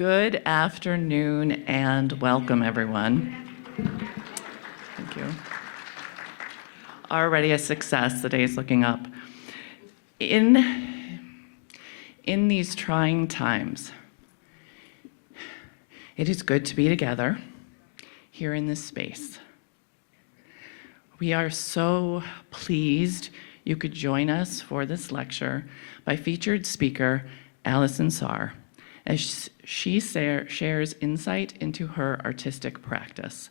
Good afternoon and welcome, everyone. Thank you. Already a success, the day's looking up. In these trying times, it is good to be together here in this space. We are so pleased you could join us for this lecture by featured speaker Alison Saar, as she shares insight into her artistic practice.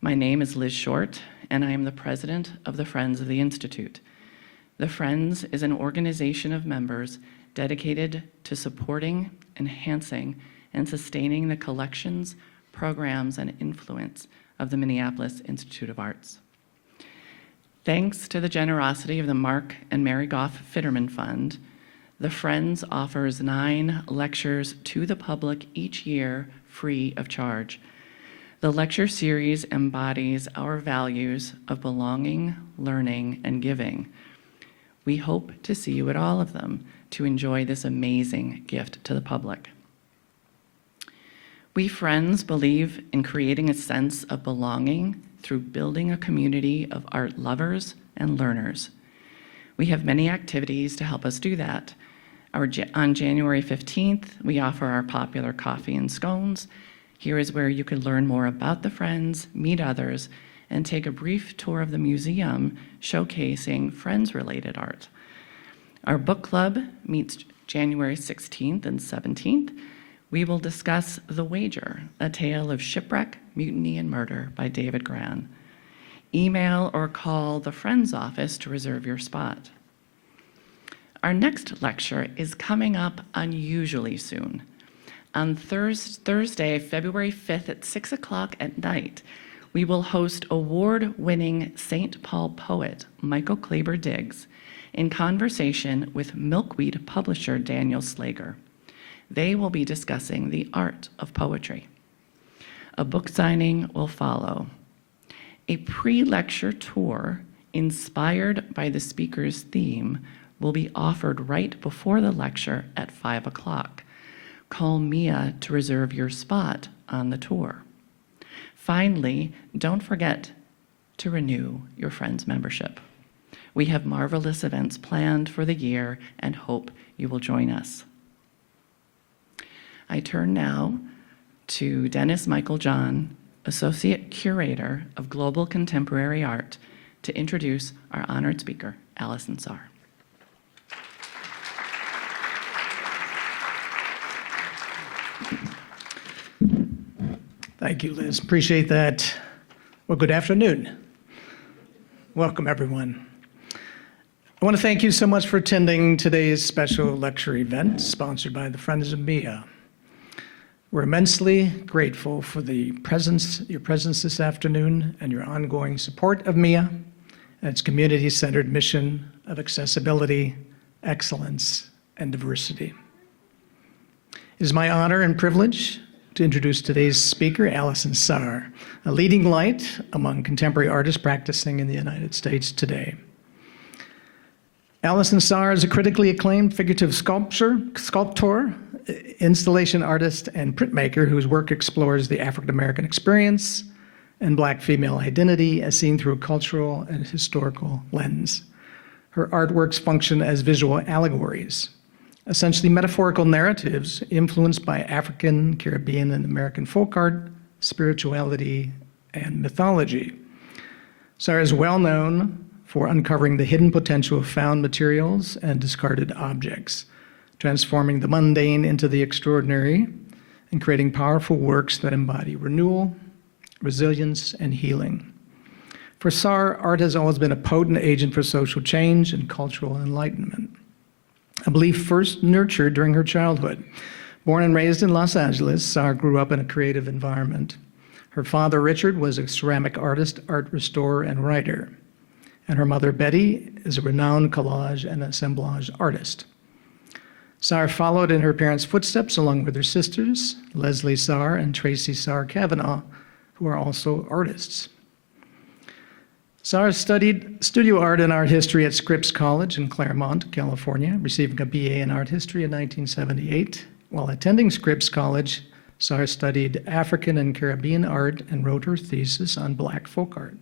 My name is Liz Short, and I am the president of the Friends of the Institute. The Friends is an organization of members dedicated to supporting, enhancing, and sustaining the collections, programs, and influence of the Minneapolis Institute of Arts. Thanks to the generosity of the Mark and Mary Goff Fitterman Fund, the Friends offers 9 lectures to the public each year free of charge. The lecture series embodies our values of belonging, learning, and giving. We hope to see you at all of them to enjoy this amazing gift to the public. We Friends believe in creating a sense of belonging through building a community of art lovers and learners. We have many activities to help us do that. On January 15th, we offer our popular coffee and scones. Here is where you can learn more about the Friends, meet others, and take a brief tour of the museum showcasing Friends-related art. Our book club meets January 16th and 17th. We will discuss The Wager, a tale of shipwreck, mutiny, and murder by David Gran. Email or call the Friends office to reserve your spot. Our next lecture is coming up unusually soon. On Thursday, February 5th at 6 o'clock at night, we will host award-winning St. Paul poet Michael Klaber Diggs in conversation with Milkweed publisher Daniel Slager. They will be discussing the art of poetry. A book signing will follow. A pre-lecture tour inspired by the speaker's theme will be offered right before the lecture at 5 o'clock. Call Mia to reserve your spot on the tour. Finally, don't forget to renew your Friends membership. We have marvelous events planned for the year and hope you will join us. I turn now to Dennis Michael John, Associate Curator of Global Contemporary Art, to introduce our honored speaker, Alison Saar. Thank you, Liz. Appreciate that. Well, good afternoon. Welcome, everyone. I want to thank you so much for attending today's special lecture event sponsored by the Friends of Mia. We're immensely grateful for your presence this afternoon and your ongoing support of Mia and its community-centered mission of accessibility, excellence, and diversity. It is my honor and privilege to introduce today's speaker, Alison Saar, a leading light among contemporary artists practicing in the United States today. Alison Saar is a critically acclaimed figurative sculptor, installation artist, and printmaker whose work explores the African-American experience and Black female identity as seen through a cultural and historical lens. Her artworks function as visual allegories, essentially metaphorical narratives influenced by African, Caribbean, and American folk art, spirituality, and mythology. Saar is well known for uncovering the hidden potential of found materials and discarded objects, transforming the mundane into the extraordinary, and creating powerful works that embody renewal, resilience, and healing. For Saar, art has always been a potent agent for social change and cultural enlightenment. A belief first nurtured during her childhood. Born and raised in Los Angeles, Saar grew up in a creative environment. Her father, Richard, was a ceramic artist, art restorer, and writer. And her mother, Betty, is a renowned collage and assemblage artist. Saar followed in her parents' footsteps along with her sisters, Leslie Saar and Tracy Saar Kavanaugh, who are also artists. Saar studied studio art and art history at Scripps College in Claremont, California, receiving a BA in art history in 1978. While attending Scripps College, Saar studied African and Caribbean art and wrote her thesis on Black folk art.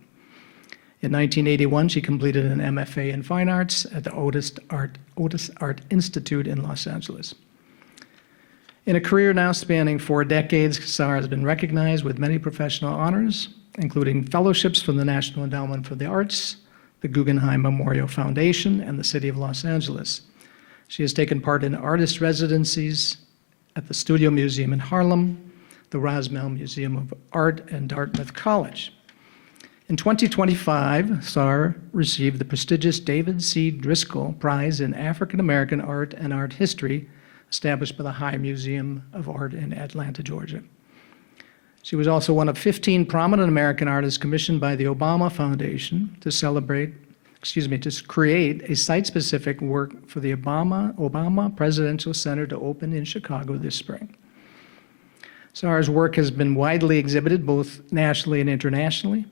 In 1981, she completed an MFA in Fine Arts at the Otis Art Institute in Los Angeles. In a career now spanning 4 decades, Saar has been recognized with many professional honors, including fellowships from the National Endowment for the Arts, the Guggenheim Memorial Foundation, and the City of Los Angeles. She has taken part in artist residencies at the Studio Museum in Harlem, the Rosmell Museum of Art, and Dartmouth College. In 2025, Saar received the prestigious David C. Driskell Prize in African American Art and Art History, established by the High Museum of Art in Atlanta, Georgia. She was also one of 15 prominent American artists commissioned by the Obama Foundation to create a site-specific work for the Obama Presidential Center to open in Chicago this spring. Saar's work has been widely exhibited both nationally and internationally.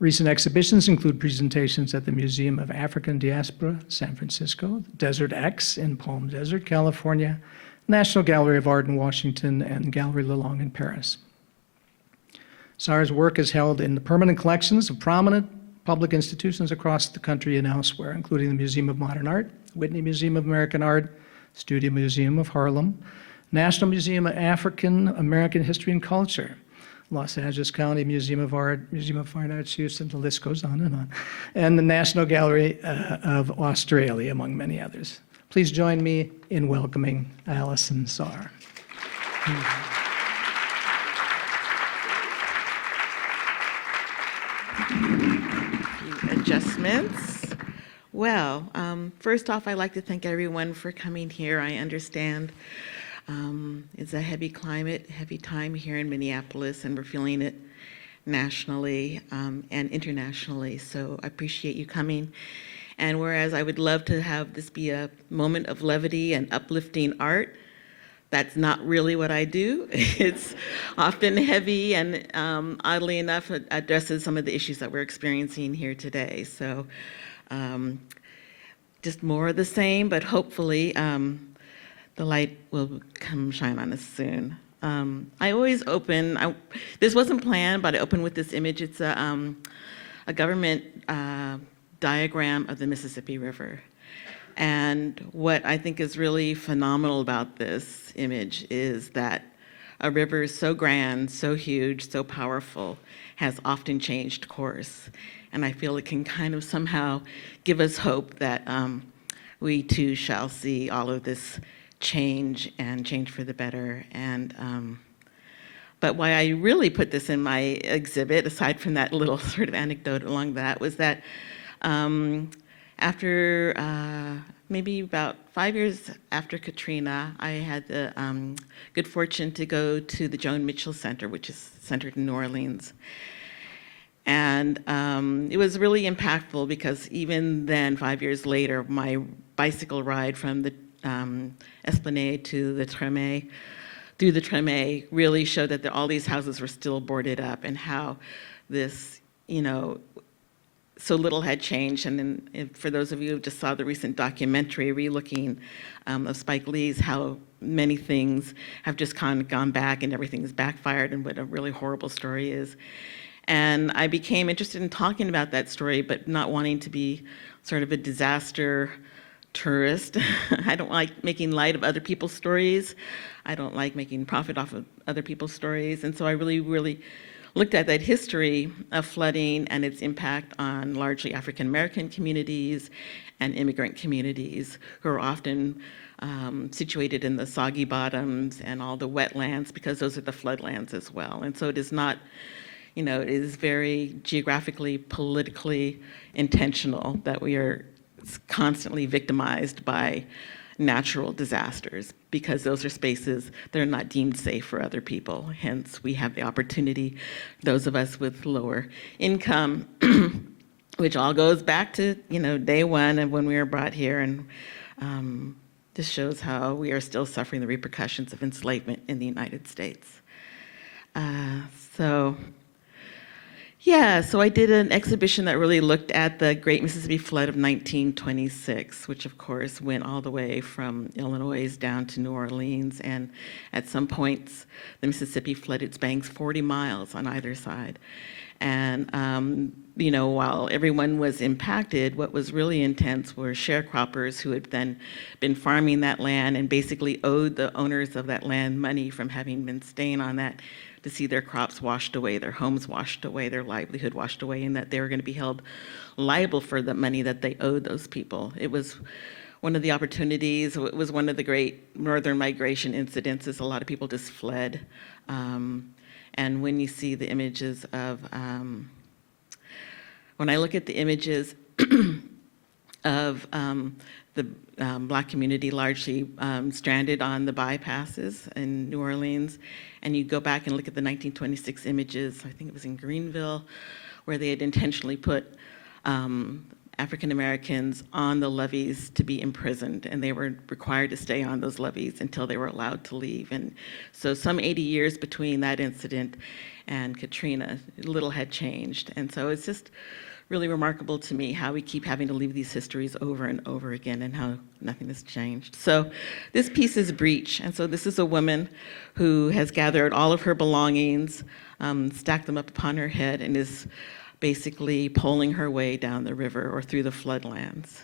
Recent exhibitions include presentations at the Museum of African Diaspora, San Francisco, Desert X in Palm Desert, California, National Gallery of Art in Washington, and Gallery Lelong in Paris. Saar's work is held in the permanent collections of prominent public institutions across the country and elsewhere, including the Museum of Modern Art, Whitney Museum of American Art, Studio Museum of Harlem, National Museum of African American History and Culture, Los Angeles County Museum of Art, Museum of Fine Arts, Houston, the list goes on, and the National Gallery of Australia, among many others. Please join me in welcoming Alison Saar. Adjustments. Well, first off, I'd like to thank everyone for coming here. I understand it's a heavy climate, heavy time here in Minneapolis, and we're feeling it nationally and internationally, so I appreciate you coming. And whereas I would love to have this be a moment of levity and uplifting art, that's not really what I do. It's often heavy and, oddly enough, it addresses some of the issues that we're experiencing here today. So just more of the same, but hopefully the light will come shine on us soon. I always open, this wasn't planned, but I open with this image. It's a government diagram of the Mississippi River. And what I think is really phenomenal about this image is that a river so grand, so huge, so powerful has often changed course. And I feel it can kind of somehow give us hope that we too shall see all of this change and change for the better. And but why I really put this in my exhibit, aside from that little sort of anecdote along that, was that after maybe about 5 years after Katrina, I had the good fortune to go to the Joan Mitchell Center, which is centered in New Orleans. And it was really impactful because even then, 5 years later, my bicycle ride from the Esplanade to the Treme, through the Treme, really showed that all these houses were still boarded up and how this, so little had changed. And then for those of you who just saw the recent documentary, relooking of Spike Lee's, how many things have just kind of gone back and everything's backfired and what a really horrible story is. And I became interested in talking about that story, but not wanting to be sort of a disaster tourist. I don't like making light of other people's stories. I don't like making profit off of other people's stories. And so I really looked at that history of flooding and its impact on largely African American communities and immigrant communities who are often situated in the soggy bottoms and all the wetlands, because those are the floodlands as well. And so it is not, it is very geographically, politically intentional that we are constantly victimized by natural disasters, because those are spaces that are not deemed safe for other people. Hence, we have the opportunity, those of us with lower income, which all goes back to day one of when we were brought here, and this shows how we are still suffering the repercussions of enslavement in the United States. So Yeah, so I did an exhibition that really looked at the Great Mississippi Flood of 1926, which of course went all the way from Illinois down to New Orleans, and at some points the Mississippi flooded its banks 40 miles on either side. And while everyone was impacted, what was really intense were sharecroppers who had then been farming that land and basically owed the owners of that land money from having been staying on that, to see their crops washed away, their homes washed away, their livelihood washed away, and that they were going to be held liable for the money that they owed those people. It was one of the opportunities. It was one of the great northern migration incidences. A lot of people just fled. And when you see the images of, when I look at the images of the Black community largely stranded on the bypasses in New Orleans, and you go back and look at the 1926 images, I think it was in Greenville, where they had intentionally put African Americans on the levees to be imprisoned, and they were required to stay on those levees until they were allowed to leave. And so some 80 years between that incident and Katrina, little had changed. And so it's just really remarkable to me how we keep having to leave these histories over and over again, and how nothing has changed. So this piece is Breach. And so this is a woman who has gathered all of her belongings, stacked them up upon her head, and is basically poling her way down the river or through the floodlands.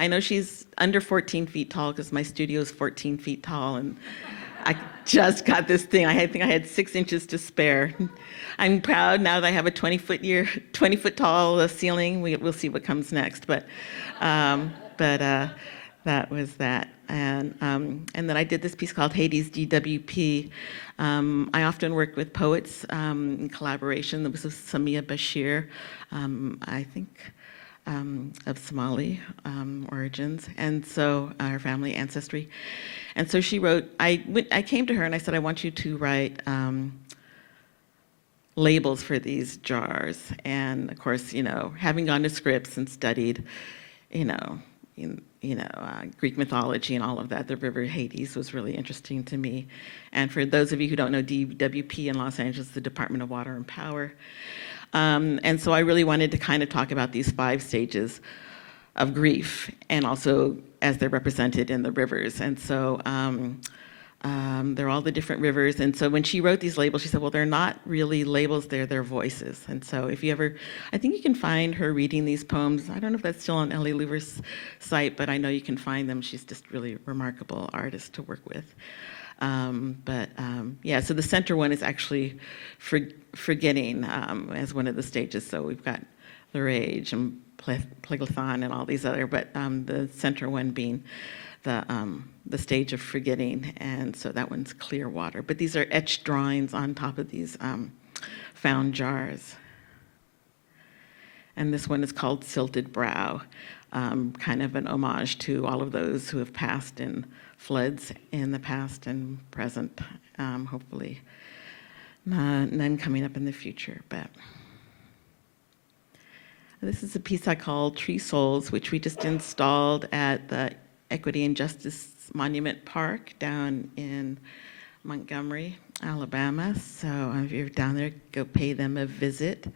I know she's under 14 feet tall, because my studio is 14 feet tall, and I just got this thing. I think I had 6 inches to spare. I'm proud now that I have a 20-foot tall ceiling. We'll see what comes next, but that was that. And then I did this piece called Hades DWP. I often work with poets in collaboration. There was Samia Bashir, I think, of Somali origins, and so her family ancestry. And so she wrote, I came to her and I said, I want you to write labels for these jars. And of course, having gone to Scripps and studied, Greek mythology and all of that, the river Hades was really interesting to me. And for those of you who don't know, DWP in Los Angeles, the Department of Water and Power. And so I really wanted to kind of talk about these 5 stages of grief, and also as they're represented in the rivers. And so they're all the different rivers. And so when she wrote these labels, she said, well, they're not really labels, they're voices. And so if you ever, I think you can find her reading these poems. I don't know if that's still on Ellie Louver's site, but I know you can find them. She's just really a remarkable artist to work with. Yeah, so the center one is actually forgetting as one of the stages. So we've got the rage and Pleglathon and all these other, but the center one being the stage of forgetting, and so that one's clear water. But these are etched drawings on top of these found jars. And this one is called Silted Brow, kind of an homage to all of those who have passed in floods in the past and present, hopefully none coming up in the future. But this is a piece I call Tree Souls, which we just installed at the Equity and Justice Monument Park down in Montgomery, Alabama. So if you're down there, go pay them a visit.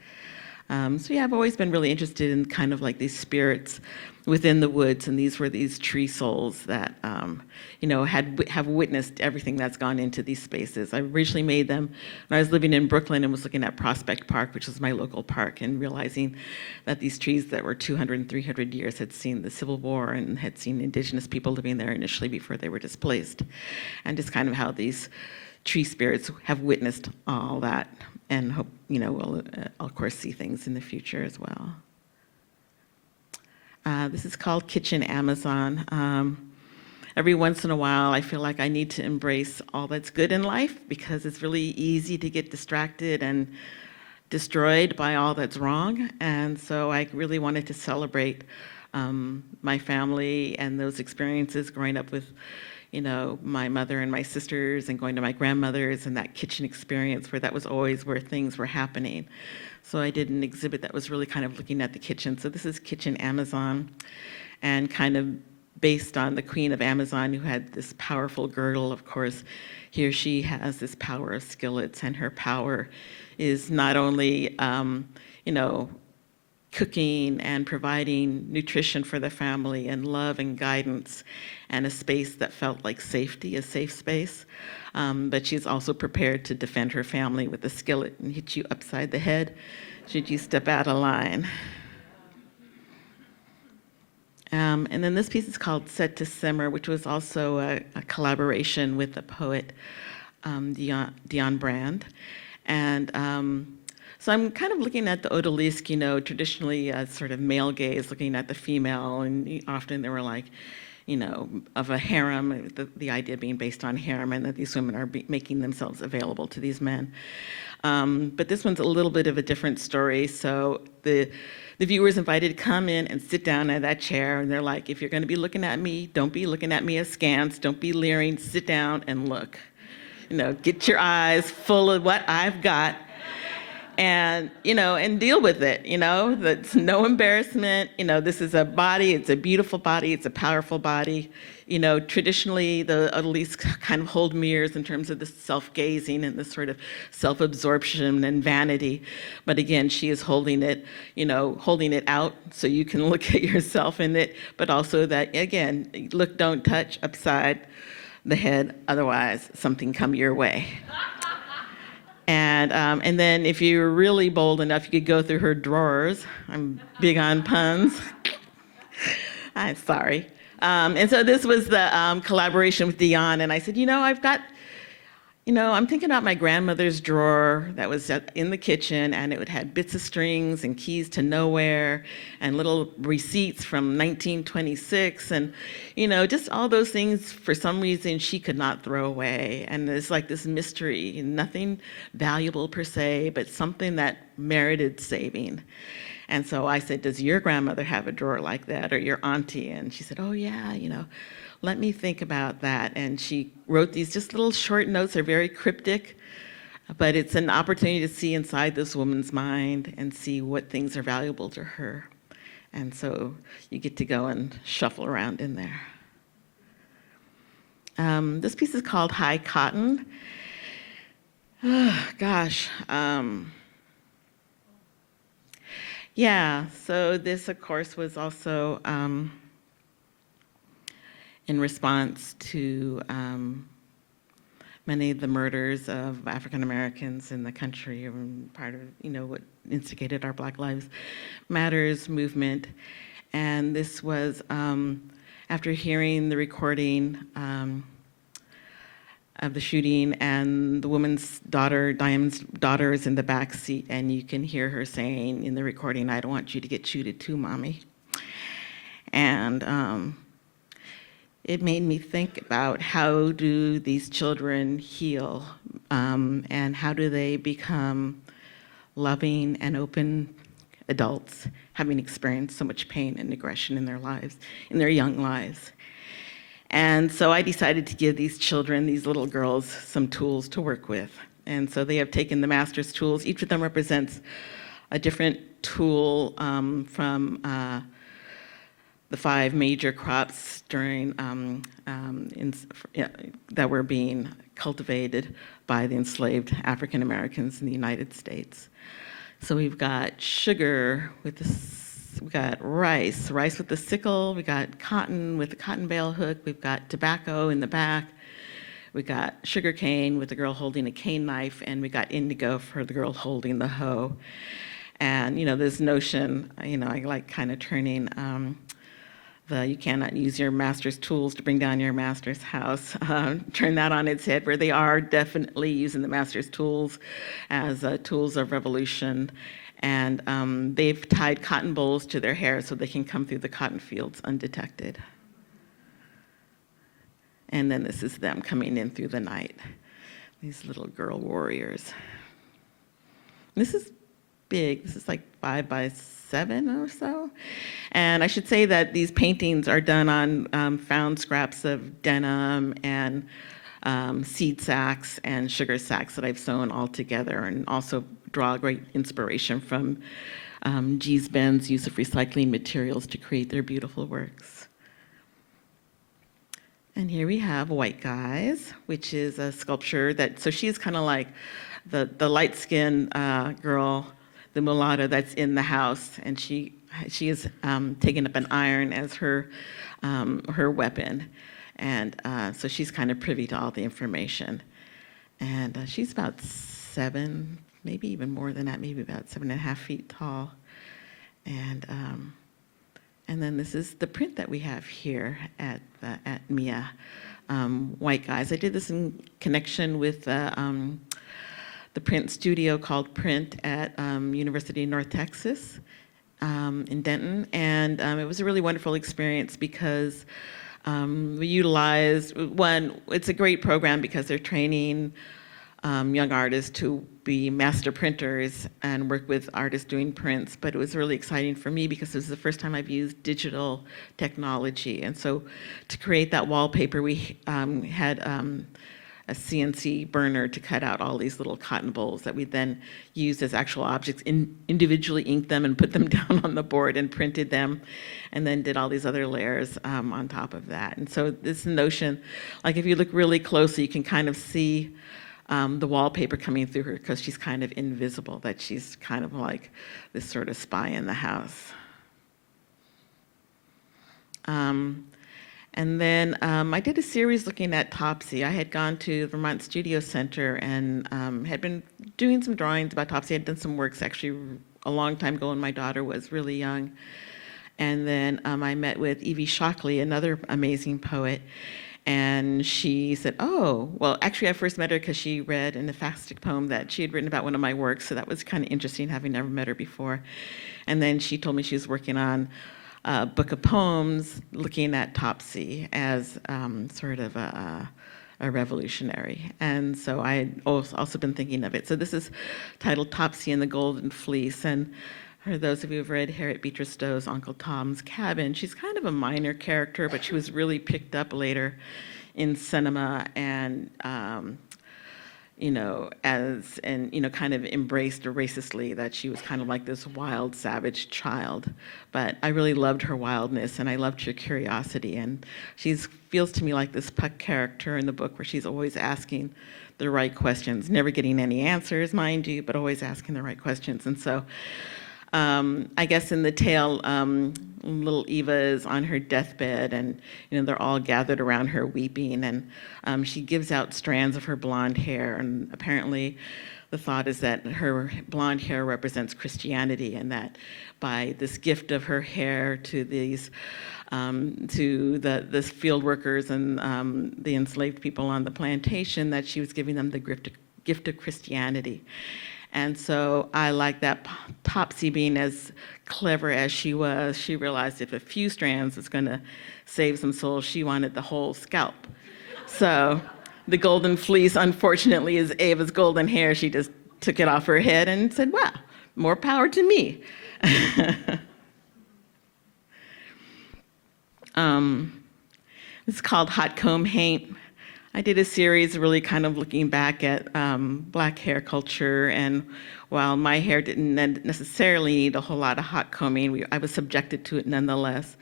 So yeah, I've always been really interested in kind of like these spirits within the woods, and these were these tree souls that have witnessed everything that's gone into these spaces. I originally made them when I was living in Brooklyn and was looking at Prospect Park, which is my local park, and realizing that these trees that were 200 and 300 years had seen the Civil War and had seen indigenous people living there initially before they were displaced, and just kind of how these tree spirits have witnessed all that, and hope we'll of course see things in the future as well. This is called Kitchen Amazon. Every once in a while, I feel like I need to embrace all that's good in life, because it's really easy to get distracted and destroyed by all that's wrong. And so I really wanted to celebrate my family and those experiences growing up with my mother and my sisters, and going to my grandmother's, and that kitchen experience where that was always where things were happening. So I did an exhibit that was really kind of looking at the kitchen. So this is Kitchen Amazon, and kind of based on the Queen of Amazon, who had this powerful girdle. Of course, here she has this power of skillets, and her power is not only, you know, cooking and providing nutrition for the family and love and guidance and a space that felt like safety, a safe space, but she's also prepared to defend her family with a skillet and hit you upside the head should you step out of line. And then this piece is called Set to Simmer, which was also a collaboration with the poet Dion Brand. And so I'm kind of looking at the odalisque, you know, traditionally as sort of male gaze, looking at the female, and often they were like, you know, of a harem, the idea being based on harem, and that these women are making themselves available to these men. But this one's a little bit of a different story. So the viewers invited to come in and sit down in that chair, and they're like, if you're going to be looking at me, don't be looking at me askance, don't be leering, sit down and look. You know, get your eyes full of what I've got, and, you know, and deal with it, you know. That's no embarrassment. You know, this is a body, it's a beautiful body, it's a powerful body. You know, traditionally, the odalisques kind of hold mirrors in terms of the self-gazing and the sort of self-absorption and vanity. But again, she is holding it, you know, holding it out so you can look at yourself in it, but also that, again, look, don't touch upside the head, otherwise something come your way. And then if you're really bold enough, you could go through her drawers. I'm big on puns. I'm sorry. And so this was the collaboration with Dion, and I said, you know, I've got, you know, I'm thinking about my grandmother's drawer that was in the kitchen, and it had bits of strings and keys to nowhere and little receipts from 1926, and, you know, just all those things for some reason she could not throw away. And it's like this mystery, nothing valuable per se, but something that merited saving. And so I said, does your grandmother have a drawer like that, or your auntie? And she said, oh yeah, you know, let me think about that. And she wrote these just little short notes. They're very cryptic, but it's an opportunity to see inside this woman's mind and see what things are valuable to her. And so you get to go and shuffle around in there. This piece is called High Cotton. Oh, gosh. Yeah, so this, of course, was also in response to many of the murders of African Americans in the country, part of, you know, what instigated our Black Lives Matters movement. And this was after hearing the recording of the shooting, and the woman's daughter, Diane's daughter, is in the back seat, and you can hear her saying in the recording, I don't want you to get shooted too, Mommy. And it made me think about how do these children heal, and how do they become loving and open adults, having experienced so much pain and aggression in their lives, in their young lives. And so I decided to give these children, these little girls, some tools to work with. And so they have taken the master's tools. Each of them represents a different tool from the 5 major crops during that were being cultivated by the enslaved African Americans in the United States. So we've got sugar with the, we've got rice with the sickle, we got cotton with the cotton bale hook, we've got tobacco in the back, we got sugar cane with the girl holding a cane knife, and we got indigo for the girl holding the hoe. And, you know, this notion, you know, I like kind of turning you cannot use your master's tools to bring down your master's house. Turn that on its head, where they are definitely using the master's tools as tools of revolution. And they've tied cotton bowls to their hair so they can come through the cotton fields undetected. And then this is them coming in through the night, these little girl warriors. This is big. This is like 5 by 7 or so. And I should say that these paintings are done on found scraps of denim and seed sacks and sugar sacks that I've sewn all together, and also draw great inspiration from G's Ben's use of recycling materials to create their beautiful works. And here we have White Guys, which is a sculpture that, so she's kind of like the light-skinned girl, the mulatto that's in the house, and she is taking up an iron as her weapon. And so she's kind of privy to all the information. And she's about 7, maybe even more than that, maybe about 7.5 feet tall. And then this is the print that we have here at MIA, White Guys. I did this in connection with the print studio called Print at University of North Texas in Denton. And it was a really wonderful experience because we utilized, one, it's a great program because they're training young artists to be master printers and work with artists doing prints, but it was really exciting for me because it was the first time I've used digital technology. And so to create that wallpaper, we had a CNC burner to cut out all these little cotton bolls that we then used as actual objects, individually inked them and put them down on the board and printed them, and then did all these other layers on top of that. And so this notion, like if you look really closely, you can kind of see the wallpaper coming through her because she's kind of invisible, that she's kind of like this sort of spy in the house. And then I did a series looking at Topsy. I had gone to Vermont Studio Center and had been doing some drawings about Topsy. I had done some works actually a long time ago when my daughter was really young. And then I met with Evie Shockley, another amazing poet. And she said, oh, well, actually, I first met her because she read an aphaistic poem that she had written about one of my works. So that was kind of interesting, having never met her before. And then she told me she was working on a book of poems looking at Topsy as sort of a revolutionary. And so I had also been thinking of it. So this is titled Topsy and the Golden Fleece. And for those of you who've read Harriet Beecher Stowe's Uncle Tom's Cabin, she's kind of a minor character, but she was really picked up later in cinema and, kind of embraced racistly, that she was kind of like this wild, savage child. But I really loved her wildness, and I loved her curiosity. And she feels to me like this Puck character in the book, where she's always asking the right questions, never getting any answers, mind you, but always asking the right questions. And so I guess in the tale, little Eva is on her deathbed, and they're all gathered around her weeping, and she gives out strands of her blonde hair, and apparently the thought is that her blonde hair represents Christianity, and that by this gift of her hair to these to the field workers and the enslaved people on the plantation, that she was giving them the gift of Christianity. And so I like that Topsy, being as clever as she was, she realized if a few strands is going to save some souls, she wanted the whole scalp. So the golden fleece, unfortunately, is Ava's golden hair. She just took it off her head and said, wow, more power to me. It's called Hot Comb Haint. I did a series really kind of looking back at Black hair culture, and while my hair didn't necessarily need a whole lot of hot combing, I was subjected to it nonetheless,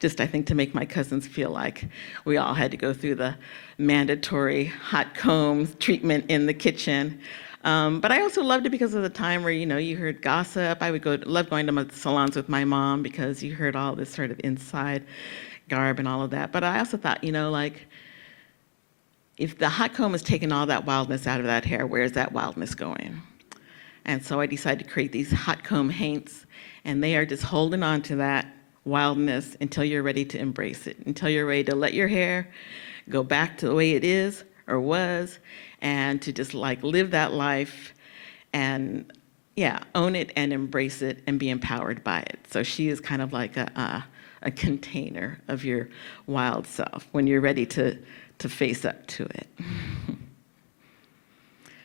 just I think to make my cousins feel like we all had to go through the mandatory hot comb treatment in the kitchen. But I also loved it because of the time where, you heard gossip. I would love going to salons with my mom because you heard all this sort of inside garb and all of that. But I also thought, if the hot comb has taken all that wildness out of that hair, where's that wildness going? And so I decided to create these hot comb haints, and they are just holding on to that wildness until you're ready to embrace it, until you're ready to let your hair go back to the way it is or was, and to just live that life and own it and embrace it and be empowered by it. So she is kind of like a container of your wild self when you're ready to face up to it.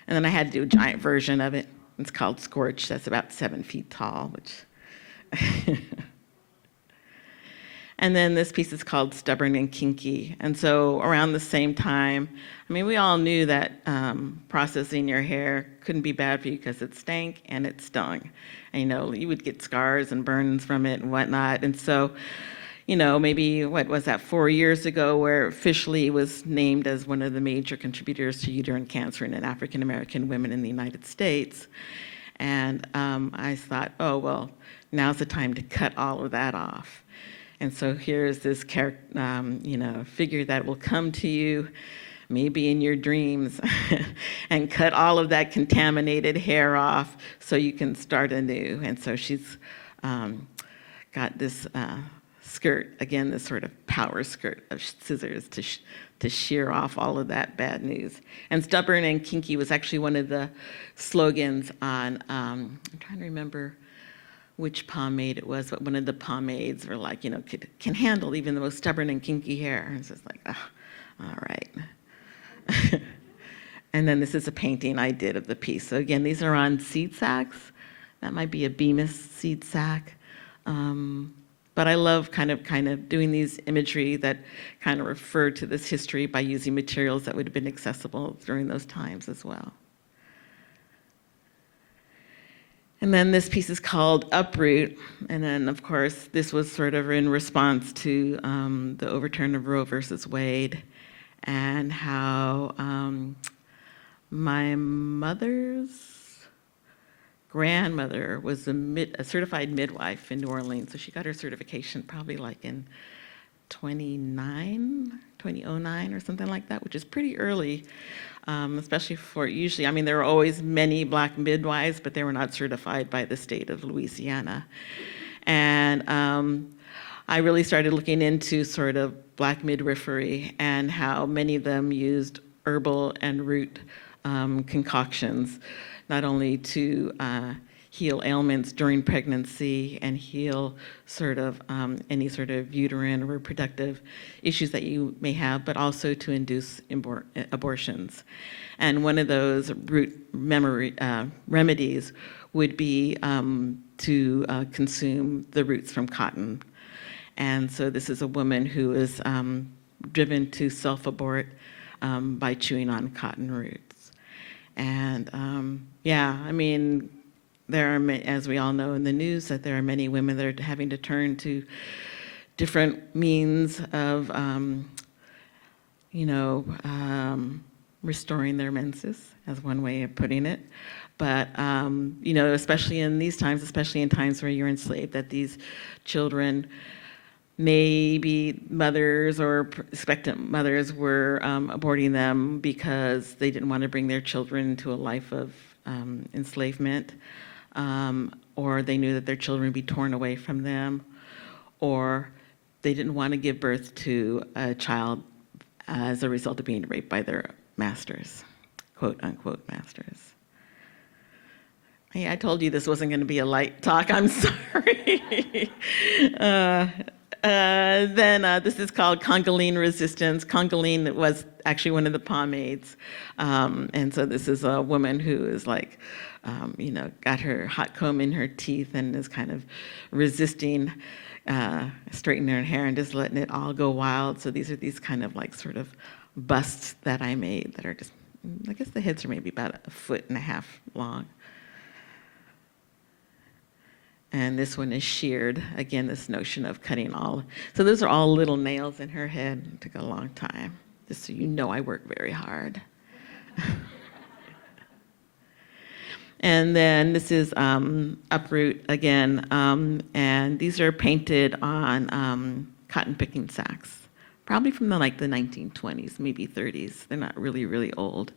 And then I had to do a giant version of it. It's called Scorch. That's about 7 feet tall, And then this piece is called Stubborn and Kinky. And so around the same time, we all knew that processing your hair couldn't be bad for you because it stank and it stung. And, you would get scars and burns from it and whatnot. And so, maybe, what was that, 4 years ago, where officially was named as one of the major contributors to uterine cancer in African American women in the United States. And I thought, oh, well, now's the time to cut all of that off. And so here's this figure that will come to you, maybe in your dreams, and cut all of that contaminated hair off so you can start anew. And so she's got this skirt, again, this sort of power skirt of scissors to shear off all of that bad news. And stubborn and kinky was actually one of the slogans on, I'm trying to remember which pomade it was, but one of the pomades were like, can handle even the most stubborn and kinky hair. And it's just like, oh, all right. And then this is a painting I did of the piece. So again, these are on seed sacks. That might be a Bemis seed sack. But I love kind of doing these imagery that kind of refer to this history by using materials that would have been accessible during those times as well. And then this piece is called Uproot. And then, of course, this was sort of in response to the overturn of Roe versus Wade, and how my mother's grandmother was a certified midwife in New Orleans. So she got her certification probably like in 2009 or something like that, which is pretty early, especially for usually, there were always many Black midwives, but they were not certified by the state of Louisiana. And I really started looking into sort of Black midwifery and how many of them used herbal and root concoctions, not only to heal ailments during pregnancy and heal sort of any sort of uterine or reproductive issues that you may have, but also to induce abortions. And one of those root remedies would be to consume the roots from cotton. And so this is a woman who is driven to self-abort by chewing on cotton roots. And there are, as we all know in the news, that there are many women that are having to turn to different means of, restoring their menses, as one way of putting it. But, especially in these times, especially in times where you're enslaved, that these children, maybe mothers or expectant mothers were aborting them because they didn't want to bring their children into a life of enslavement, or they knew that their children would be torn away from them, or they didn't want to give birth to a child as a result of being raped by their masters, quote unquote masters. Hey, I told you this wasn't going to be a light talk, I'm sorry. Then this is called Congoline resistance. Congoline was actually one of the pomades. And so this is a woman who is like, got her hot comb in her teeth and is kind of resisting straightening her hair and just letting it all go wild. So these are these kind of like sort of busts that I made that are just, I guess the heads are maybe about 1.5 feet long. And this one is sheared. Again, this notion of cutting all. So those are all little nails in her head. It took a long time, just so you know I work very hard. And then this is Uproot again. And these are painted on cotton picking sacks, probably from the 1920s, maybe 30s. They're not really, really old.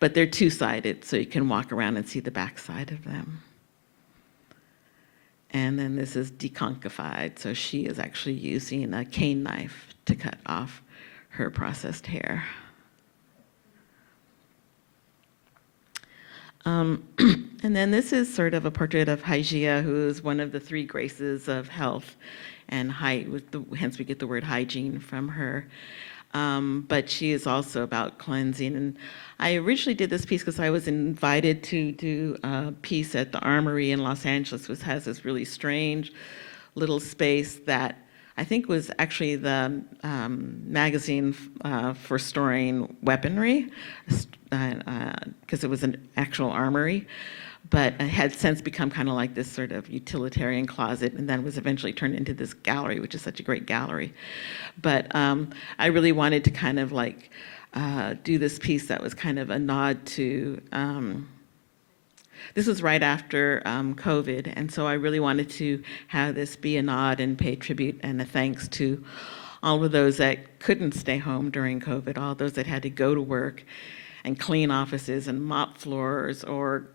But they're two-sided, so you can walk around and see the backside of them. And then this is deconchified, so she is actually using a cane knife to cut off her processed hair. And then this is sort of a portrait of Hygeia, who is one of the 3 graces of health, and hence we get the word hygiene from her. But she is also about cleansing. And I originally did this piece because I was invited to do a piece at the Armory in Los Angeles, which has this really strange little space that I think was actually the magazine for storing weaponry, because it was an actual armory. but it had since become kind of like this sort of utilitarian closet, and then was eventually turned into this gallery, which is such a great gallery. But I really wanted to kind of like do this piece that was kind of a nod to, this was right after COVID, and so I really wanted to have this be a nod and pay tribute and a thanks to all of those that couldn't stay home during COVID, all those that had to go to work and clean offices and mop floors, or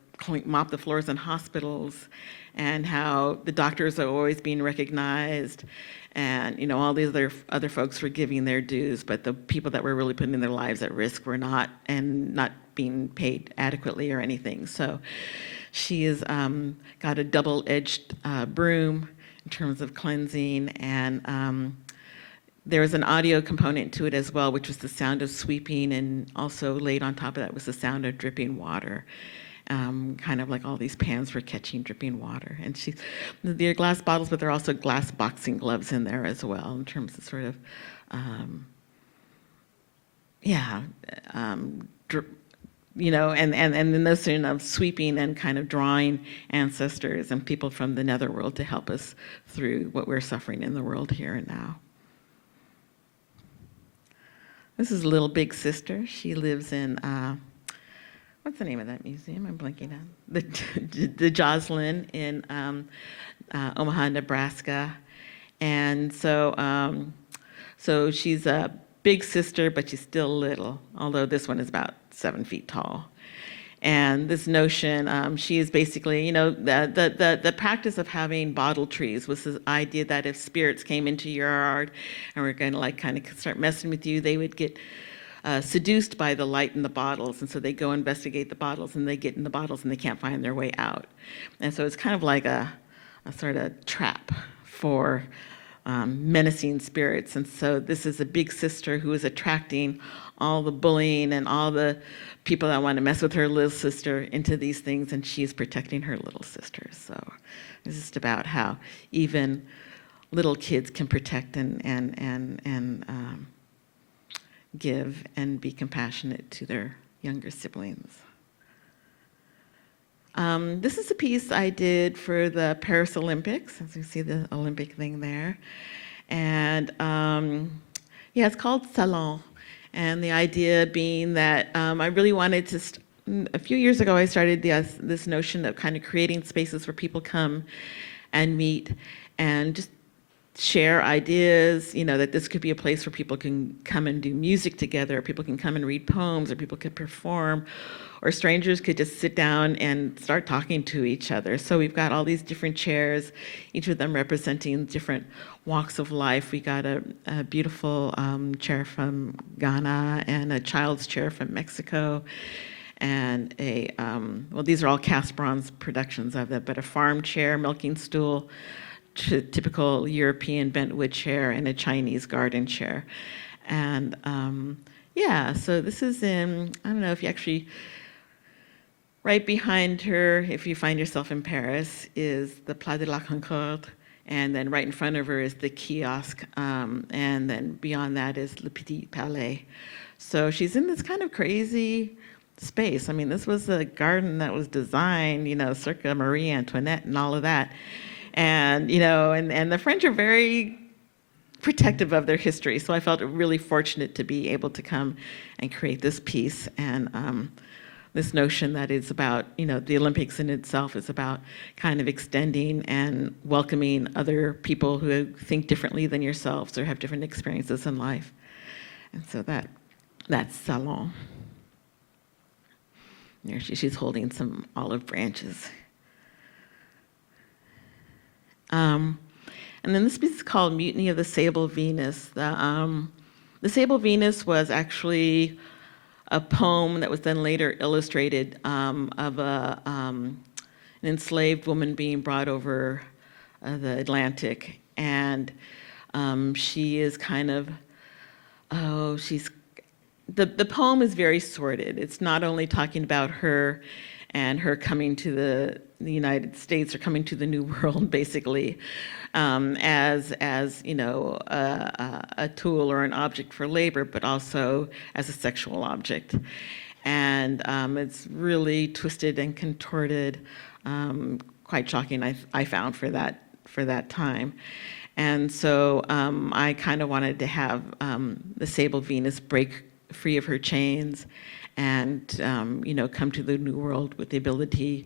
mop the floors in hospitals, and how the doctors are always being recognized, and all these other folks were giving their dues, but the people that were really putting their lives at risk were not, and not being paid adequately or anything. So she has got a double-edged broom in terms of cleansing, and there was an audio component to it as well, which was the sound of sweeping, and also laid on top of that was the sound of dripping water. Kind of like all these pans for catching dripping water. And they're glass bottles, but there are also glass boxing gloves in there as well, in terms of sort of, and the notion of sweeping and kind of drawing ancestors and people from the netherworld to help us through what we're suffering in the world here and now. This is Little Big Sister. She lives in, what's the name of that museum? I'm blanking on. The Joslin in Omaha, Nebraska. And so, so she's a big sister, but she's still little, although this one is about 7 feet tall. And this notion, she is basically, the practice of having bottle trees was this idea that if spirits came into your yard and were going to like kind of start messing with you, they would get seduced by the light in the bottles, and so they go investigate the bottles, and they get in the bottles and they can't find their way out. And so it's kind of like a sort of trap for menacing spirits. And so this is a big sister who is attracting all the bullying and all the people that want to mess with her little sister into these things, and she's protecting her little sister. So it's just about how even little kids can protect and give and be compassionate to their younger siblings. This is a piece I did for the Paris Olympics, as you see the Olympic thing there. And it's called Salon. And the idea being that I really wanted to, a few years ago I started this notion of kind of creating spaces where people come and meet and just share ideas, that this could be a place where people can come and do music together, or people can come and read poems, or people could perform, or strangers could just sit down and start talking to each other. So we've got all these different chairs, each of them representing different walks of life. We got a beautiful chair from Ghana, and a child's chair from Mexico, and these are all cast bronze productions of it, but a farm chair, milking stool, typical European bentwood chair, and a Chinese garden chair. And so this is in, I don't know if you actually, right behind her, if you find yourself in Paris, is the Place de la Concorde, and then right in front of her is the kiosk, and then beyond that is Le Petit Palais. So she's in this kind of crazy space. I mean, this was a garden that was designed, circa Marie Antoinette and all of that. And, and the French are very protective of their history. So I felt really fortunate to be able to come and create this piece. And this notion that it's about, the Olympics in itself is about kind of extending and welcoming other people who think differently than yourselves or have different experiences in life. And so that's Salon. There she's holding some olive branches. And then this piece is called Mutiny of the Sable Venus. The Sable Venus was actually a poem that was then later illustrated of an enslaved woman being brought over the Atlantic. And she is kind of, the poem is very sordid. It's not only talking about her and her coming to the United States, or coming to the New World, basically, as a tool or an object for labor, but also as a sexual object. And it's really twisted and contorted, quite shocking, I found for that time. And so I kind of wanted to have the sable Venus break free of her chains and come to the New World with the ability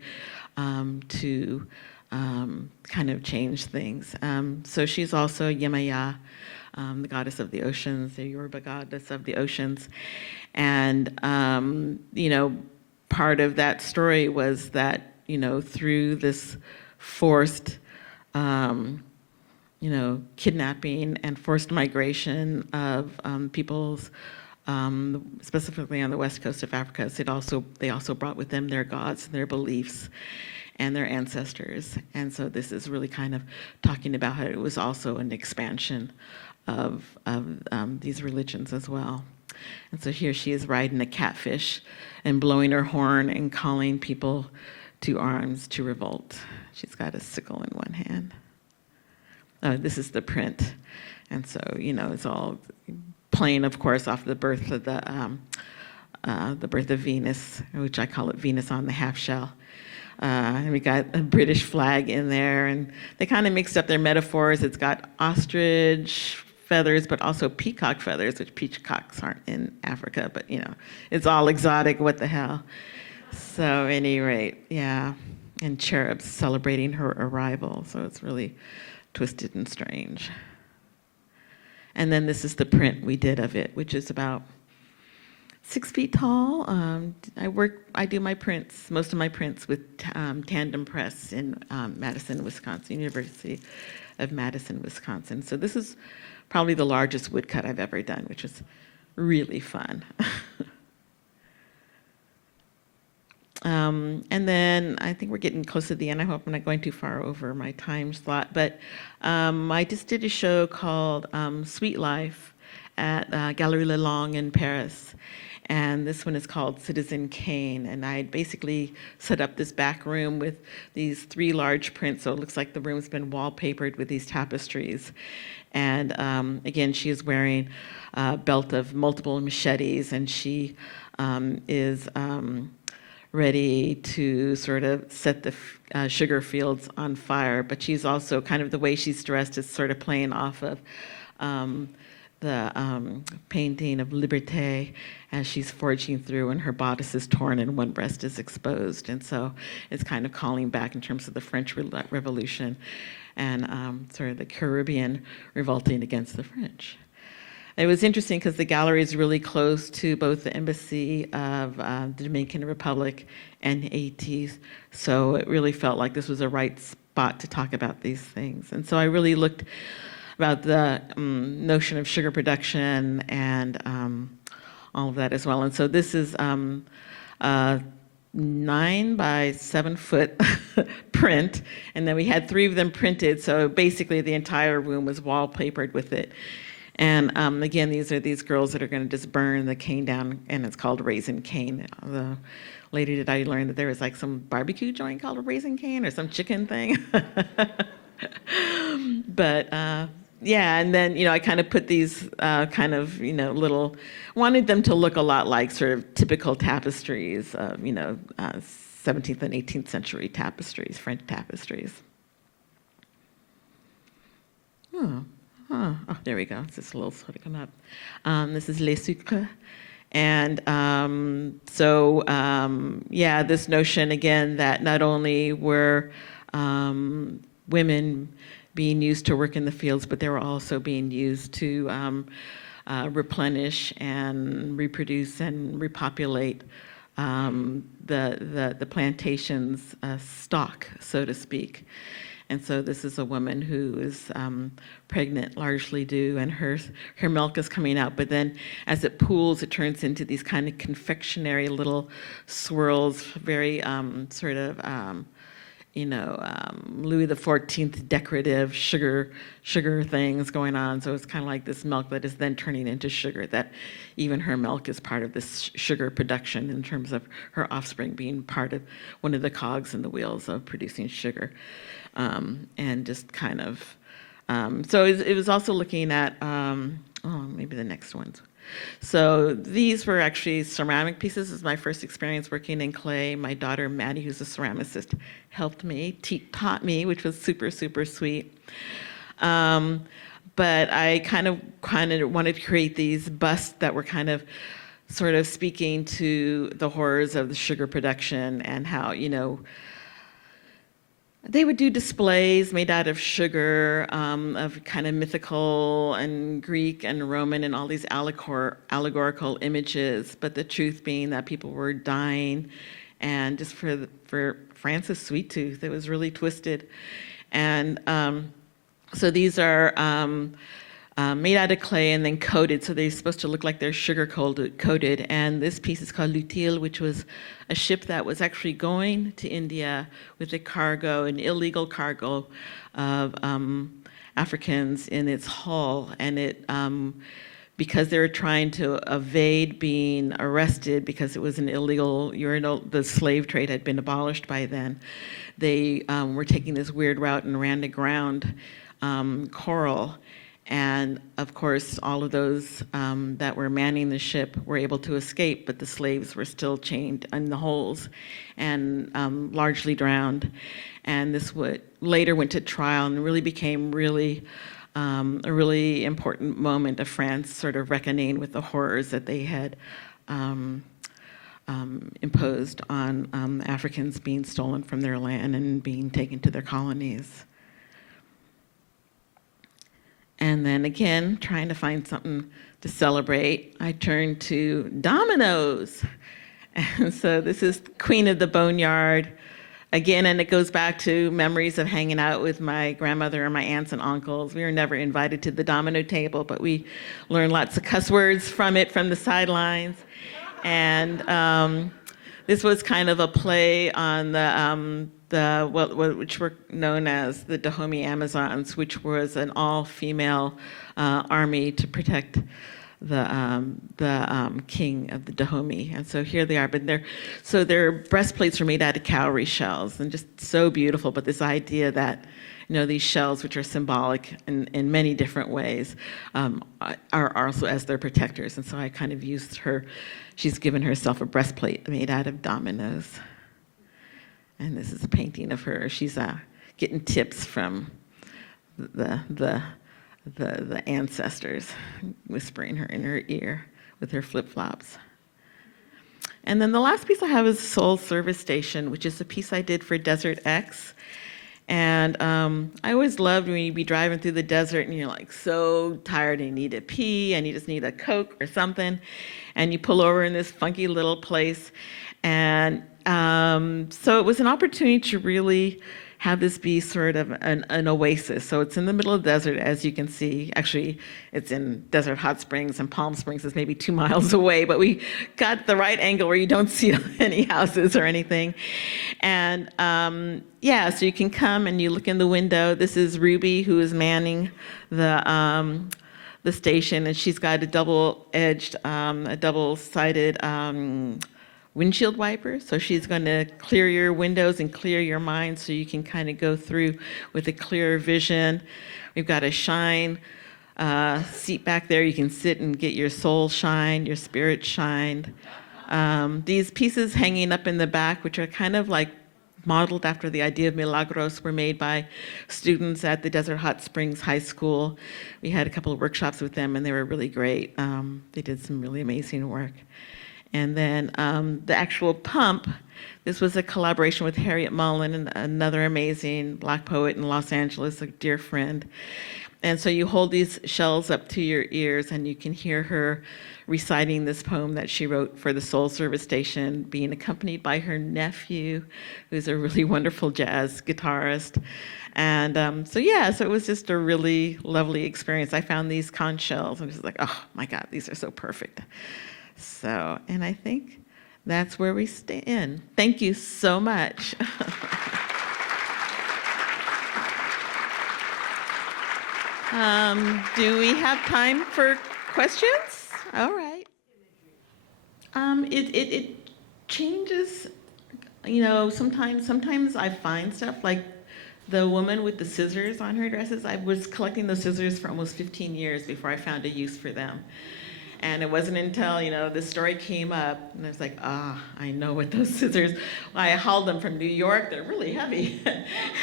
to kind of change things. So she's also Yemaya, the goddess of the oceans, the Yoruba goddess of the oceans. And, part of that story was that, through this forced, kidnapping and forced migration of peoples, specifically on the west coast of Africa, they also brought with them their gods and their beliefs and their ancestors. And so this is really kind of talking about how it was also an expansion of these religions as well. And so here she is riding a catfish and blowing her horn and calling people to arms to revolt. She's got a sickle in one hand. This is the print. And so, it's all playing, of course, off the birth of the birth of Venus, which I call it Venus on the half shell. And we got a British flag in there, and they kind of mixed up their metaphors. It's got ostrich feathers, but also peacock feathers, which peacocks aren't in Africa, but it's all exotic, what the hell. So at any rate, yeah, and cherubs celebrating her arrival, so it's really twisted and strange. And then this is the print we did of it, which is about 6 feet tall. I do my prints, most of my prints with Tandem Press in Madison, Wisconsin, University of Madison, Wisconsin. So this is probably the largest woodcut I've ever done, which was really fun. And then I think we're getting close to the end. I hope I'm not going too far over my time slot. But I just did a show called Sweet Life at Galerie Lelong in Paris. And this one is called Citizen Kane. And I basically set up this back room with these 3 large prints. So it looks like the room's been wallpapered with these tapestries. And again, she is wearing a belt of multiple machetes, and she is ready to sort of set the sugar fields on fire. But she's also kind of, the way she's dressed is sort of playing off of the painting of Liberté as she's forging through, and her bodice is torn and one breast is exposed. And so it's kind of calling back in terms of the French Revolution and sort of the Caribbean revolting against the French. It was interesting because the gallery is really close to both the embassy of the Dominican Republic and Haiti, so it really felt like this was a right spot to talk about these things. And so I really looked about the notion of sugar production and all of that as well. And so this is a 9 by 7 foot print, and then we had 3 of them printed, so basically the entire room was wallpapered with it. And again, these are these girls that are going to just burn the cane down, and it's called Raisin Cane. Later did I learn that there was like some barbecue joint called a Raisin Cane or some chicken thing. But yeah, and then I kind of put these kind of little, wanted them to look a lot like sort of typical tapestries, 17th and 18th century tapestries, French tapestries. Oh, there we go. It's just a little sort of come up. This is Les Sucres. And yeah, this notion, again, that not only were women being used to work in the fields, but they were also being used to replenish and reproduce and repopulate the plantation's stock, so to speak. And so this is a woman who is pregnant, largely due, and her milk is coming out. But then as it pools, it turns into these kind of confectionery little swirls, very sort of, Louis XIV decorative sugar things going on. So it's kind of like this milk that is then turning into sugar, that even her milk is part of this sugar production in terms of her offspring being part of one of the cogs in the wheels of producing sugar. And just kind of, so it was also looking at, maybe the next ones. So these were actually ceramic pieces. This is my first experience working in clay. My daughter, Maddie, who's a ceramicist, helped me, taught me, which was super, super sweet. But I kind of wanted to create these busts that were kind of sort of speaking to the horrors of the sugar production and how, they would do displays made out of sugar, of kind of mythical and Greek and Roman and all these allegorical images, but the truth being that people were dying, and just for Francis Sweet Tooth, it was really twisted. And so these are made out of clay and then coated, so they're supposed to look like they're sugar coated. And this piece is called L'Utile, which was a ship that was actually going to India with a cargo, an illegal cargo of Africans in its hull. And it, because they were trying to evade being arrested because it was an illegal, the slave trade had been abolished by then, they were taking this weird route and ran aground coral. And of course, all of those that were manning the ship were able to escape, but the slaves were still chained in the holes and largely drowned. And this later went to trial and really became a really important moment of France sort of reckoning with the horrors that they had imposed on Africans being stolen from their land and being taken to their colonies. And then again, trying to find something to celebrate, I turned to dominoes. And so this is Queen of the Boneyard. Again, and it goes back to memories of hanging out with my grandmother and my aunts and uncles. We were never invited to the domino table, but we learned lots of cuss words from the sidelines. And this was kind of a play on which were known as the Dahomey Amazons, which was an all-female army to protect the king of the Dahomey. And so here they are, but their breastplates were made out of cowrie shells, and just so beautiful. But this idea that these shells, which are symbolic in many different ways, are also as their protectors. And so I kind of used her. She's given herself a breastplate made out of dominoes. And this is a painting of her. She's getting tips from the ancestors, whispering her in her ear with her flip-flops. And then the last piece I have is Soul Service Station, which is a piece I did for Desert X. And I always loved when you'd be driving through the desert and you're like so tired and you need to pee and you just need a Coke or something. And you pull over in this funky little place. And so it was an opportunity to really have this be sort of an oasis. So it's in the middle of the desert, as you can see. Actually, it's in Desert Hot Springs, and Palm Springs is maybe 2 miles away, but we got the right angle where you don't see any houses or anything. And so you can come and you look in the window. This is Ruby, who is manning the station, and she's got a double-sided windshield wiper, so she's going to clear your windows and clear your mind so you can kind of go through with a clearer vision. We've got a shine seat back there. You can sit and get your soul shined, your spirit shined. These pieces hanging up in the back, which are kind of like modeled after the idea of Milagros, were made by students at the Desert Hot Springs High School. We had a couple of workshops with them, and they were really great. They did some really amazing work. And then the actual pump, this was a collaboration with Harriet Mullen, another amazing Black poet in Los Angeles, a dear friend. And so you hold these shells up to your ears and you can hear her reciting this poem that she wrote for the Soul Service Station, being accompanied by her nephew, who's a really wonderful jazz guitarist. And so it was just a really lovely experience. I found these conch shells and I was like, oh my God, these are so perfect. So, and I think that's where we stand. Thank you so much. Do we have time for questions? All right. It changes, sometimes I find stuff like the woman with the scissors on her dresses. I was collecting those scissors for almost 15 years before I found a use for them. And it wasn't until, this story came up, and I was like, I know what those scissors, I hauled them from New York, they're really heavy.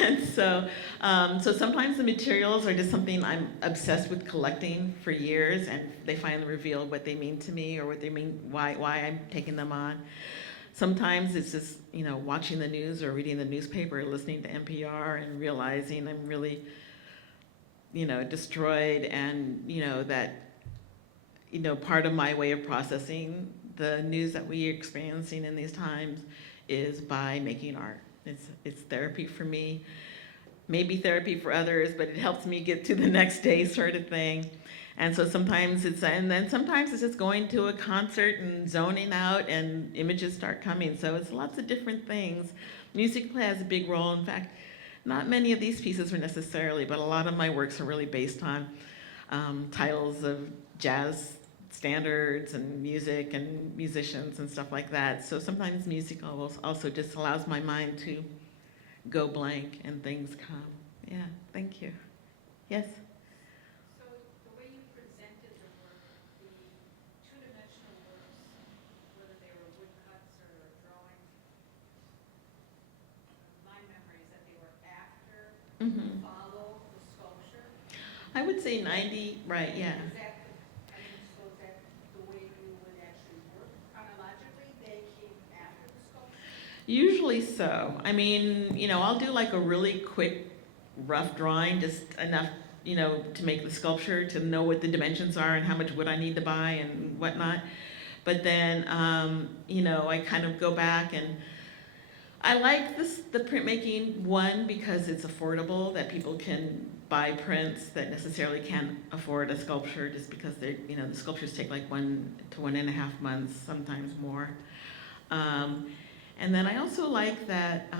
And so sometimes the materials are just something I'm obsessed with collecting for years, and they finally reveal what they mean to me, or what they mean, why I'm taking them on. Sometimes it's just, watching the news or reading the newspaper, or listening to NPR, and realizing I'm really, destroyed, and, that, part of my way of processing the news that we're experiencing in these times is by making art. It's therapy for me, maybe therapy for others, but it helps me get to the next day, sort of thing. And so sometimes sometimes it's just going to a concert and zoning out, and images start coming. So it's lots of different things. Music plays a big role. In fact, not many of these pieces are necessarily, but a lot of my works are really based on titles of jazz standards and music and musicians and stuff like that. So sometimes music also just allows my mind to go blank and things come. Yeah, thank you. Yes? So the way you presented the work, the two-dimensional works, whether they were woodcuts or drawings, my memory is that they were after, follow the sculpture. I would say 90, right, yeah. Is that so is that the way you would actually work chronologically? They came after the sculpture? Usually so. I mean, I'll do like a really quick, rough drawing, just enough, to make the sculpture, to know what the dimensions are and how much wood I need to buy and whatnot. But then, I kind of go back, and I like the printmaking one because it's affordable, that people can buy prints that necessarily can't afford a sculpture, just because the sculptures take like 1 to 1.5 months, sometimes more. And then I also like that,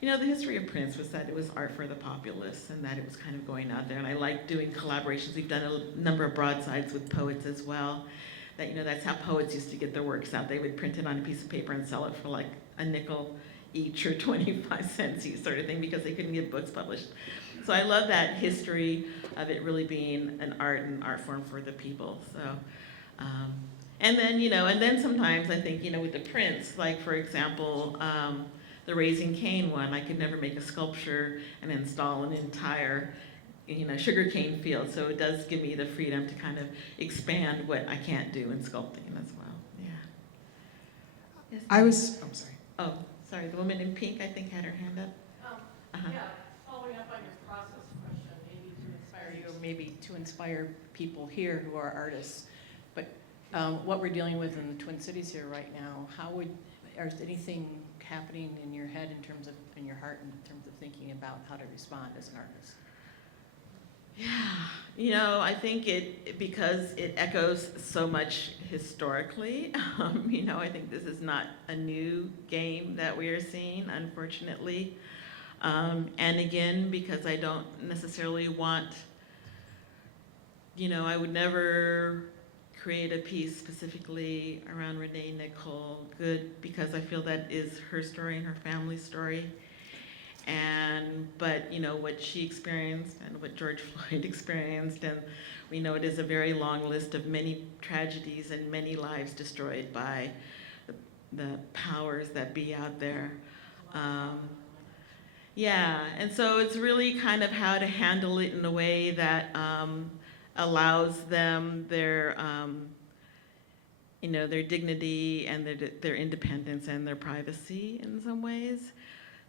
the history of prints was that it was art for the populace, and that it was kind of going out there. And I like doing collaborations. We've done a number of broadsides with poets as well. That, that's how poets used to get their works out. They would print it on a piece of paper and sell it for like a nickel each or 25 cents each, sort of thing, because they couldn't get books published. So I love that history of it really being an art form for the people. So, and then sometimes I think, with the prints, like for example, the Raising Cane one, I could never make a sculpture and install an entire, sugarcane field. So it does give me the freedom to kind of expand what I can't do in sculpting as well. Yeah. Yes, I'm sorry. Oh, sorry. The woman in pink, I think, had her hand up. Yeah, following up on your process question, maybe to inspire you, or maybe to inspire people here who are artists. But what we're dealing with in the Twin Cities here right now, is anything happening in your head in your heart in terms of thinking about how to respond as an artist? Yeah, I think because it echoes so much historically, I think this is not a new game that we are seeing, unfortunately. And again, because I don't necessarily want, I would never create a piece specifically around Renee Nicole Good, because I feel that is her story and her family's story. But what she experienced and what George Floyd experienced, and we know it is a very long list of many tragedies and many lives destroyed by the powers that be out there. And so it's really kind of how to handle it in a way that allows them their dignity and their independence and their privacy in some ways.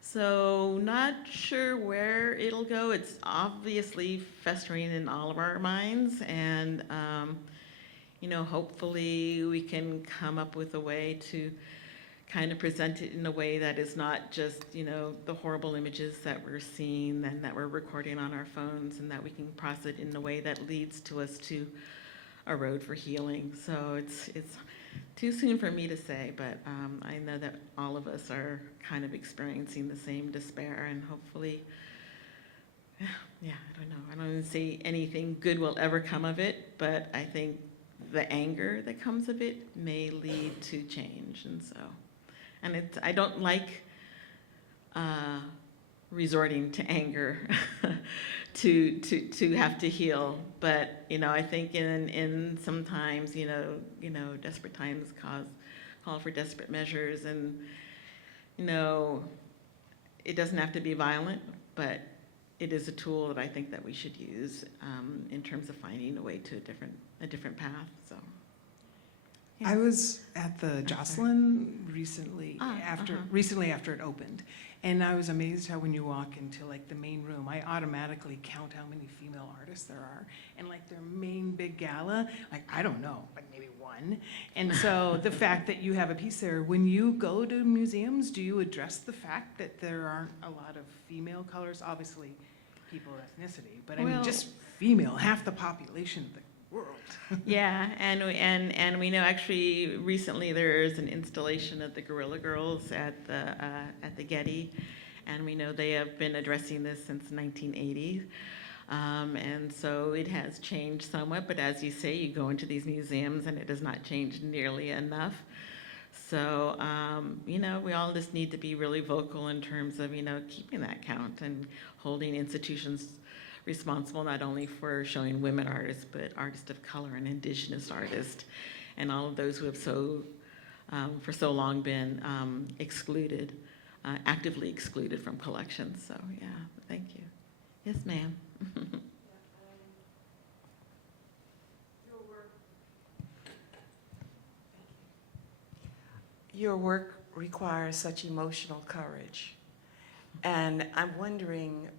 So not sure where it'll go. It's obviously festering in all of our minds, and hopefully we can come up with a way to kind of present it in a way that is not just, the horrible images that we're seeing and that we're recording on our phones, and that we can process it in a way that leads to us to a road for healing. So it's too soon for me to say, but I know that all of us are kind of experiencing the same despair, and hopefully, I don't know. I don't even say anything good will ever come of it, but I think the anger that comes of it may lead to change, and so. And I don't like resorting to anger to have to heal. But I think in sometimes desperate times call for desperate measures, and it doesn't have to be violent, but it is a tool that I think that we should use in terms of finding a way to a different path. So. I was at the Jocelyn recently after it opened, and I was amazed how when you walk into like the main room, I automatically count how many female artists there are, and like their main big gala, like I don't know, like maybe one. And so the fact that you have a piece there, when you go to museums, do you address the fact that there aren't a lot of female colors? Obviously, people of ethnicity, but I mean just female, half the population of the world. Yeah, and we know actually recently there's an installation of the Guerrilla Girls at the Getty, and we know they have been addressing this since 1980, and so it has changed somewhat. But as you say, you go into these museums and it does not change nearly enough. So we all just need to be really vocal in terms of keeping that count and holding institutions responsible not only for showing women artists, but artists of color and indigenous artists, and all of those who have for so long been excluded, actively excluded from collections. So yeah, thank you. Yes, ma'am. Your work requires such emotional courage, and I'm wondering,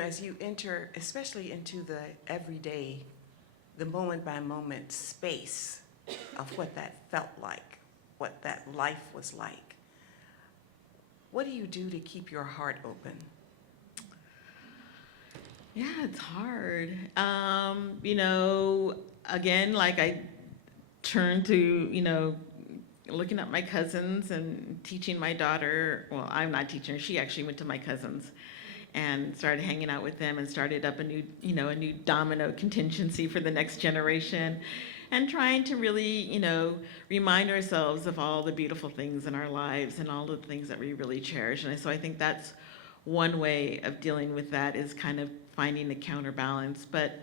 as you enter, especially into the everyday, the moment-by-moment space of what that felt like, what that life was like, what do you do to keep your heart open? Yeah, it's hard. Again, like I turn to, looking at my cousins and teaching my daughter, well, I'm not teaching her, she actually went to my cousins and started hanging out with them and started up a new domino contingency for the next generation, and trying to really, remind ourselves of all the beautiful things in our lives and all the things that we really cherish. And so I think that's one way of dealing with that, is kind of finding a counterbalance. But,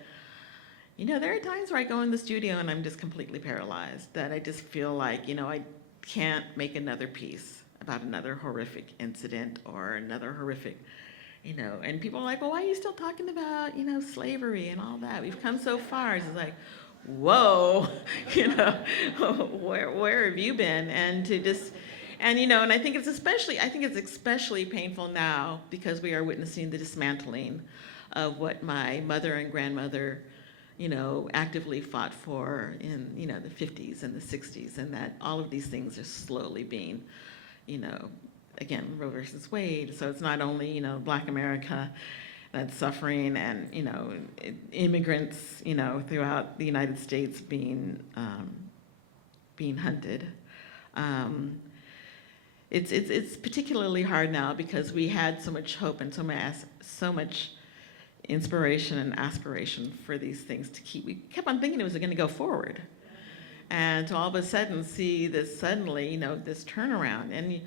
there are times where I go in the studio and I'm just completely paralyzed, that I just feel like, I can't make another piece about another horrific incident or another horrific, and people are like, well, why are you still talking about, slavery and all that? We've come so far. It's like, whoa, where have you been? And to just, and I think it's especially painful now because we are witnessing the dismantling of what my mother and grandmother, actively fought for in, the 50s and the 60s, and that all of these things are slowly being, again, Roe versus Wade. So it's not only, Black America that's suffering, and, immigrants, throughout the United States being hunted. It's particularly hard now because we had so much hope and so much inspiration and aspiration for these things to keep. We kept on thinking it was going to go forward, and to all of a sudden see this suddenly, this turnaround, and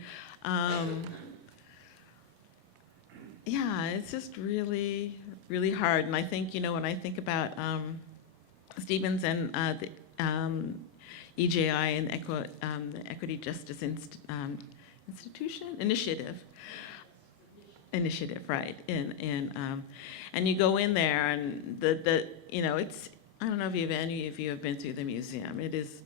yeah, it's just really, really hard. And I think, when I think about Stevens and the EJI and the Equity Justice Initiative, right? And you go in there, and it's, I don't know if any of you have been through the museum. It is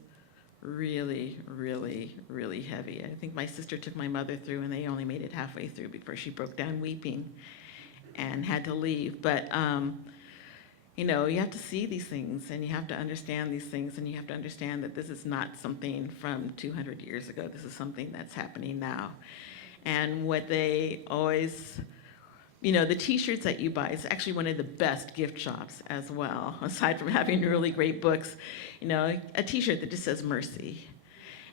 really, really, really heavy. I think my sister took my mother through, and they only made it halfway through before she broke down weeping and had to leave. But you have to see these things, and you have to understand these things, and you have to understand that this is not something from 200 years ago. This is something that's happening now. And what they always, the t-shirts that you buy is actually one of the best gift shops as well, aside from having really great books. A t-shirt that just says mercy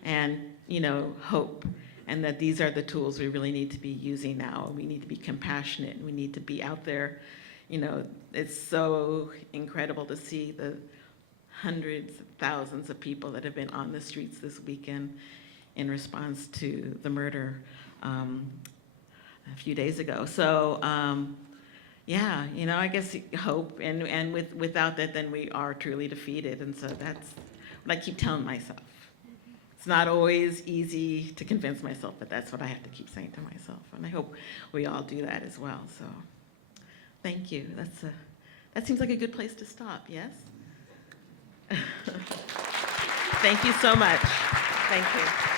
and, hope, and that these are the tools we really need to be using now. We need to be compassionate, and we need to be out there. It's so incredible to see the hundreds of thousands of people that have been on the streets this weekend in response to the murder a few days ago. So, yeah, you know, I guess hope, and without that, then we are truly defeated. And so that's what I keep telling myself. It's not always easy to convince myself, but that's what I have to keep saying to myself. And I hope we all do that as well. So thank you. That seems like a good place to stop, yes? Thank you so much. Thank you.